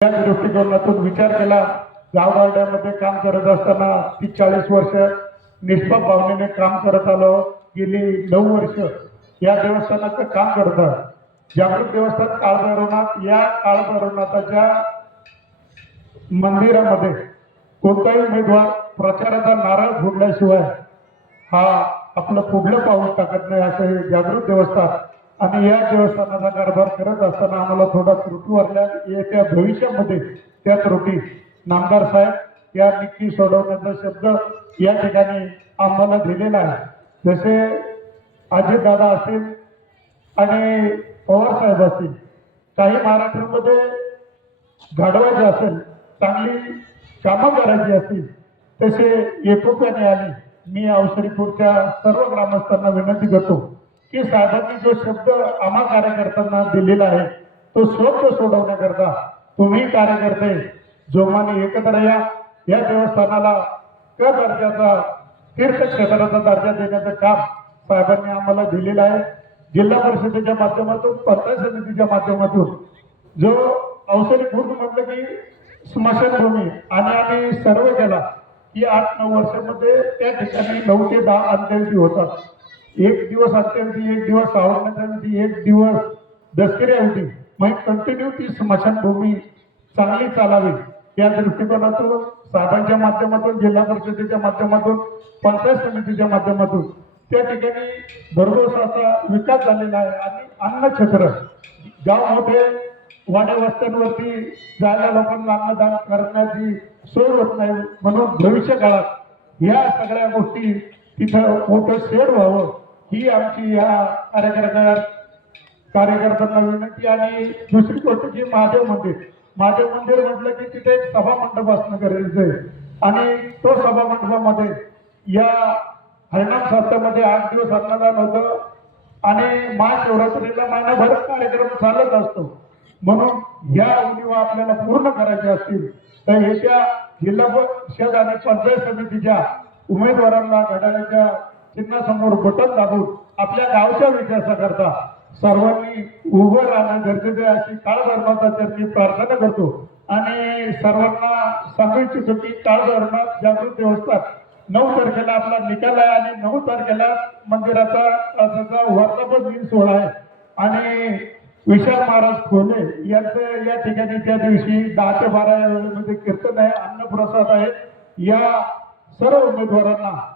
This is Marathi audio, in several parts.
या दृष्टिकोनातून विचार केला गावगाड्यामध्ये काम करत असताना ती चाळीस वर्ष निष्पाप भावनेने काम करत आलो. गेली नऊ वर्ष या देवस्थानाचं काम करतात जागृत देवस्थान काळभैरवनाथ या काळभैरवनाथाच्या मंदिरामध्ये कोणताही उमेदवार प्रचाराचा नारळ फोडल्याशिवाय हा आपलं पुढलं पाऊल टाकत नाही असं हे जागृत देवस्थान आणि या देवस्थानाचा कारभार करत असताना आम्हाला थोडा त्रुटी वाटल्या. येत्या भविष्यामध्ये त्या त्रुटी नामदार साहेब या निक्की सोडवण्याचा शब्द या ठिकाणी आम्हाला दिलेला आहे. जसे अजितदादा असतील आणि पवार साहेब असतील काही महाराष्ट्रामध्ये घडवायचे असेल चांगली कामं करायची असतील तसे एकोप्याने आली मी औषधीपूरच्या सर्व ग्रामस्थांना विनंती करतो. की साधारण जो शब्द आम्हा कार्यकर्त्यांना दिलेला आहे तो स्वप्न सोडवण्याकरता तुम्ही कार्यकर्ते जोमाने एकत्र या. या देवस्थानाला त्या दर्जाचा तीर्थक्षेत्राचा दर्जा देण्याचं काम साहेबांनी आम्हाला दिलेलं आहे. जिल्हा परिषदेच्या माध्यमातून पंचायत समितीच्या माध्यमातून जो अवसरी पूर्ण म्हटलं की स्मशानभूमी आणि आम्ही सर्व केला की आठ नऊ वर्षामध्ये त्या ठिकाणी नऊ ते दहा अंत्यविधी होतात. एक दिवस अंत्यविधी एक दिवस सावरण्याची एक दिवस दसकरी होती. मग कंटिन्यू ती स्मशानभूमी चांगली चालावी. या दृष्टिकोनातून साहेबांच्या माध्यमातून जिल्हा परिषदेच्या माध्यमातून पंचायत समितीच्या माध्यमातून त्या ठिकाणी भरघोस असा विकास झालेला आहे. आणि अन्नछत्र गाव मोठे वाड्या वस्त्यांवरती जायला लोकांना अन्नदान करण्याची सोय होत नाही. म्हणून भविष्य काळात या सगळ्या गोष्टी तिथं मोठं शेड व्हावं. ही आमची या कार्यकर्त्या कार्यकर्त्यांना विनंती आणि दुसरी गोष्ट की महादेव मंदिर. महादेव मंदिर म्हटलं की तिथे एक सभा मंडप असणं गरजेचं आहे. आणि तो सभा मंडपामध्ये या हरिणाम शास्त्रामध्ये आठ दिवस अन्नदान होतं. आणि महाशिवरात्रीला महिनाभर कार्यक्रम चालत असतो. म्हणून या उणीवा आपल्याला पूर्ण करायच्या असतील तर येत्या जिल्हा परिषद आणि पंचायत समितीच्या उमेदवारांना घडण्याच्या चिन्हासमोर बटन दाबून आपल्या गावच्या विकासाकरता सर्वांनी उभं राहणं गरजेचं आहे. अशी काळ धर्माचा मी प्रार्थना करतो. आणि सर्वांना सांगू इच्छितो की काळ धर्मात जागृत देवस्थान नऊ तारखेला आपला निकाल आहे आणि नऊ तारखेला मंदिराचा असाचा वर्धापन दिन सोहळा आहे. आणि विशाल महाराज खोले यांचं या ठिकाणी त्या दिवशी दहा ते बारा वेळेमध्ये कीर्तन आहे अन्नप्रसाद आहे. या सर्व उमेदवारांना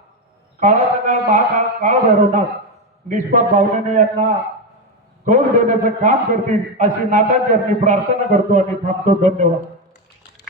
काळाचा काळ महाकाळ काळ भरवणार. निष्पाप भावनेने यांना कौल देण्याचं काम करतील अशी नातांची प्रार्थना करतो आणि थांबतो. धन्यवाद.